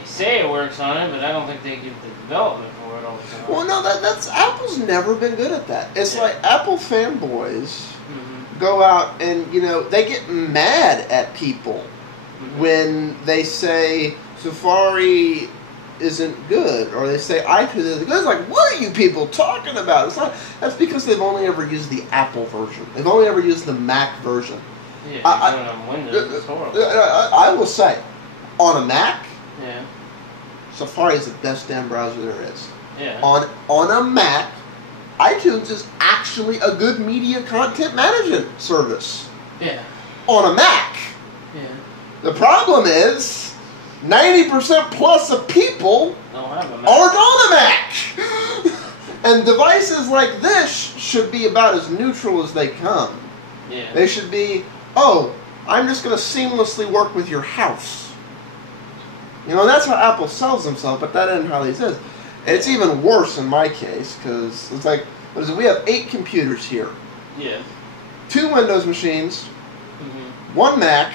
They say it works on it, but I don't think they give the development for it all the time. Well, no, that's Apple's never been good at that. It's like Apple fanboys go out and, you know, they get mad at people when they say Safari isn't good, or they say iTunes isn't good. It's like, what are you people talking about? It's not. That's because they've only ever used the Apple version. They've only ever used the Mac version. Yeah, on Windows, it's horrible. I will say, on a Mac, yeah, Safari is the best damn browser there is. Yeah. On a Mac, iTunes is actually a good media content management service. Yeah. On a Mac. Yeah. The problem is 90% plus of people aren't on a Mac. And devices like this should be about as neutral as they come. Yeah. They should be, oh, I'm just going to seamlessly work with your house. You know, that's how Apple sells themselves, but that isn't how these is. And it's even worse in my case, because it's like, what is it? We have 8 computers here. Yeah. 2 Windows machines, 1 Mac,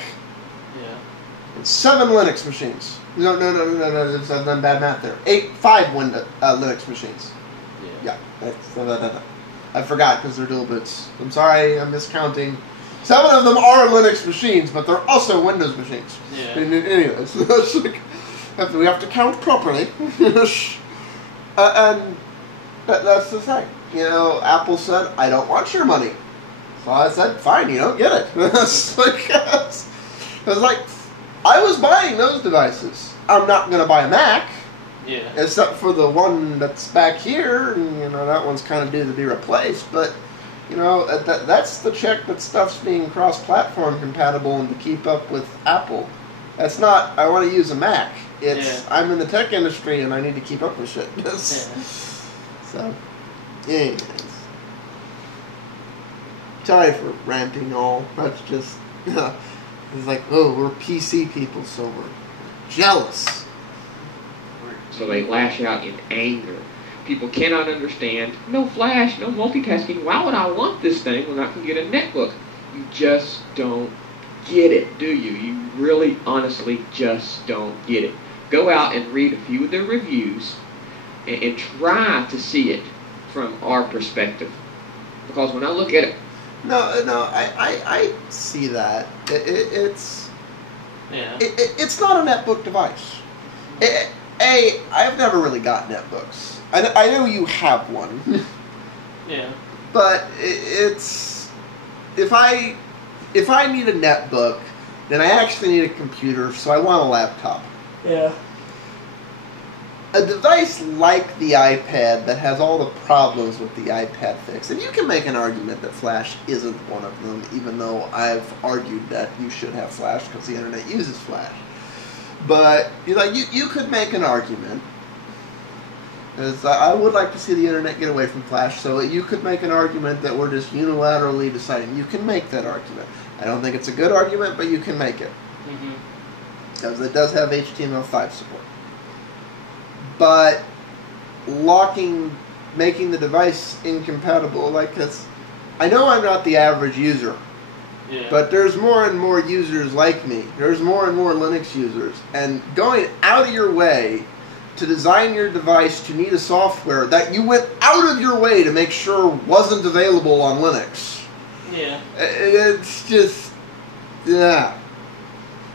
and 7 Linux machines. No, there's bad math there. 5 Linux machines. Yeah, that's, I forgot because they're dual boots. I'm sorry, I'm miscounting. 7 of them are Linux machines, but they're also Windows machines. Yeah. Anyways, we have to count properly. And that's the thing. You know, Apple said, I don't want your money. So I said, fine, you don't get it. It's like, I was buying those devices. I'm not going to buy a Mac. Yeah. Except for the one that's back here, and, you know, that one's kind of due to be replaced. But, you know, that's the check that stuff's being cross-platform compatible and to keep up with Apple. That's not, I want to use a Mac. It's, I'm in the tech industry and I need to keep up with shit. So, anyways. Sorry for ranting all. That's just, it's like, oh, we're PC people, so we're jealous. So they lash out in anger. People cannot understand. No flash, no multitasking. Why would I want this thing when I can get a netbook? You just don't get it, do you? You really, honestly, just don't get it. Go out and read a few of their reviews and try to see it from our perspective. Because when I look at it... No, I see that. It's not a netbook device. I've never really got netbooks. I know you have one. Yeah. But it's if I need a netbook, then I actually need a computer, so I want a laptop. Yeah. A device like the iPad that has all the problems with the iPad fixed, and you can make an argument that Flash isn't one of them, even though I've argued that you should have Flash because the internet uses Flash. But you could make an argument, as I would like to see the internet get away from Flash, so you could make an argument that we're just unilaterally deciding. You can make that argument. I don't think it's a good argument, but you can make it. Because it does have HTML5 support. But making the device incompatible, because I know I'm not the average user. Yeah. But there's more and more users like me. There's more and more Linux users. And going out of your way to design your device to need a software that you went out of your way to make sure wasn't available on Linux. Yeah. It's just, yeah.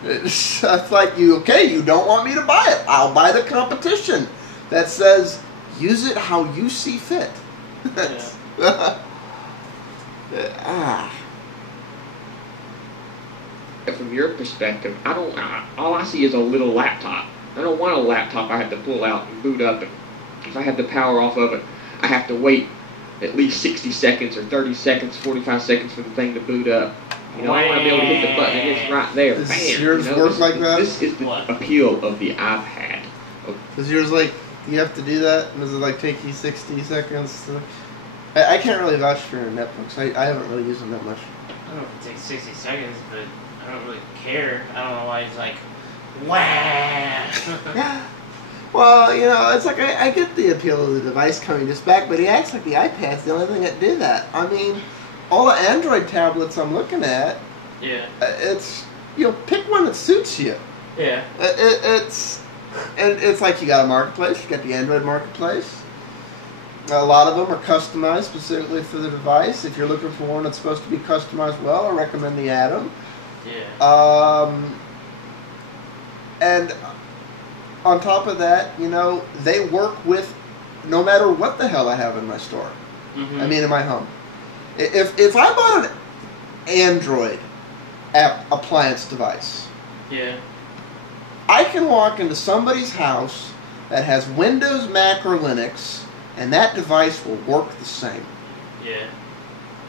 It's like, you don't want me to buy it. I'll buy the competition that says, use it how you see fit. From your perspective, all I see is a little laptop. I don't want a laptop I have to pull out and boot up, and if I have the power off of it, I have to wait at least 60 seconds or 30 seconons, 45 seconds for the thing to boot up. You know, I want to be able to hit the button and it's right there. Does yours work like that? This is the appeal of the iPad. Does yours, you have to do that? Does it, take you 60 seconds? I can't really vouch for your netbooks. I haven't really used them that much. I don't know if it takes 60 seconds, but I don't really care. I don't know why he's like, wah! Well, it's like, I get the appeal of the device coming just back, but he acts like the iPad's the only thing that did that. I mean, all the Android tablets I'm looking at, yeah, it's, pick one that suits you. Yeah. It's, and it's like you got a marketplace. You got the Android marketplace. A lot of them are customized specifically for the device. If you're looking for one that's supposed to be customized well, I recommend the Atom. Yeah. And on top of that, you know, they work with no matter what the hell I have in my store. Mm-hmm. I mean, in my home. If I bought an Android appliance device, yeah, I can walk into somebody's house that has Windows, Mac, or Linux, and that device will work the same. yeah,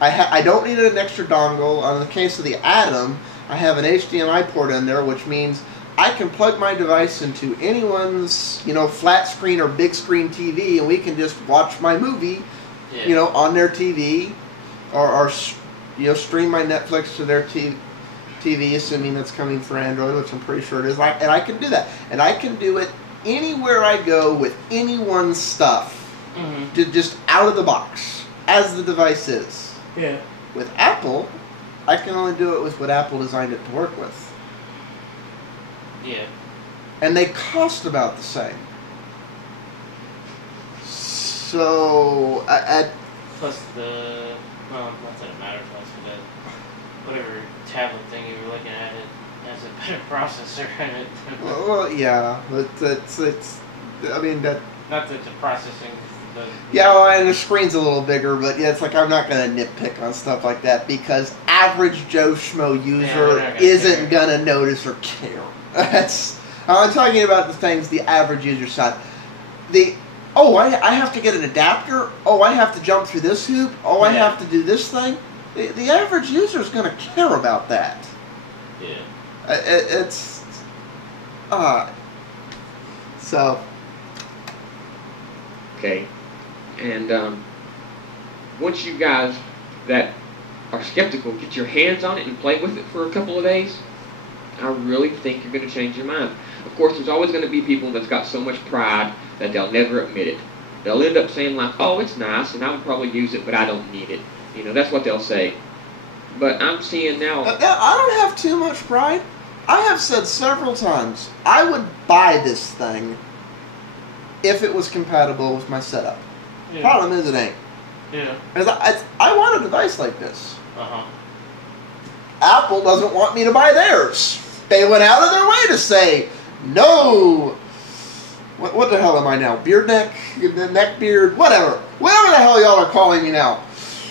I don't need an extra dongle. On the case of the Atom, I have an HDMI port in there, which means I can plug my device into anyone's, you know, flat screen or big screen TV, and we can just watch my movie, yeah. you know, on their TV, or you know, stream my Netflix to their TV, assuming that's coming for Android, which I'm pretty sure it is. And I can do that, and I can do it anywhere I go with anyone's stuff, just out of the box, as the device is. Yeah. With Apple, I can only do it with what Apple designed it to work with. Yeah. And they cost about the same. So, Plus the, well, not that it matters much, but whatever tablet thing you were looking at, it has a better processor in it. well, yeah, but it's, I mean, that... Not that the processing... Yeah, well, and the screen's a little bigger, but yeah, it's like I'm not going to nitpick on stuff like that because average Joe Schmo user isn't going to notice or care. I'm talking about the things the average user side. I have to get an adapter. Oh, I have to jump through this hoop. Oh, I have to do this thing. The average user is going to care about that. Yeah. So. Okay. And once you guys that are skeptical get your hands on it and play with it for a couple of days, I really think you're going to change your mind. Of course, there's always going to be people that's got so much pride that they'll never admit it. They'll end up saying like, oh, it's nice, and I would probably use it, but I don't need it. You know, that's what they'll say. But I'm seeing now... I don't have too much pride. I have said several times, I would buy this thing if it was compatible with my setup. Yeah. Problem is it ain't. Yeah. I want a device like this. Uh-huh. Apple doesn't want me to buy theirs. They went out of their way to say, no. What the hell am I now? Beard neck? Neck beard? Whatever. Whatever the hell y'all are calling me now.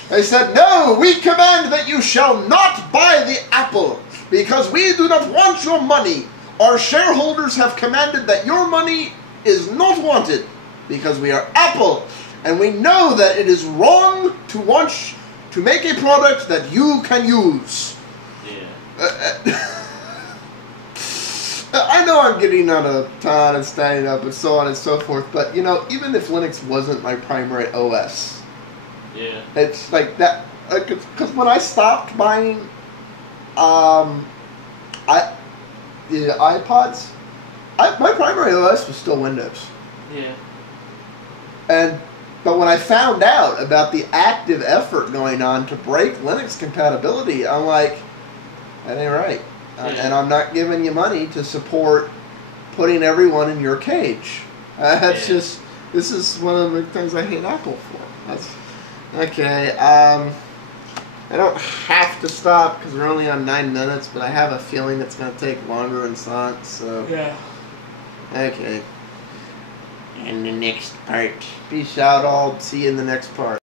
They said, no, we command that you shall not buy the Apple because we do not want your money. Our shareholders have commanded that your money is not wanted because we are Apple and we know that it is wrong to want to make a product that you can use. Yeah. I know I'm getting on a ton and standing up and so on and so forth, but you know, even if Linux wasn't my primary OS, yeah, it's like that. Because when I stopped buying, the iPods, my primary OS was still Windows. Yeah. But when I found out about the active effort going on to break Linux compatibility, I'm like, that ain't right. And I'm not giving you money to support putting everyone in your cage. This is one of the things I hate Apple for. Okay. I don't have to stop because we're only on 9 minutes, but I have a feeling it's going to take longer than thought. So Yeah. Okay. And the next part. Peace out, all. See you in the next part.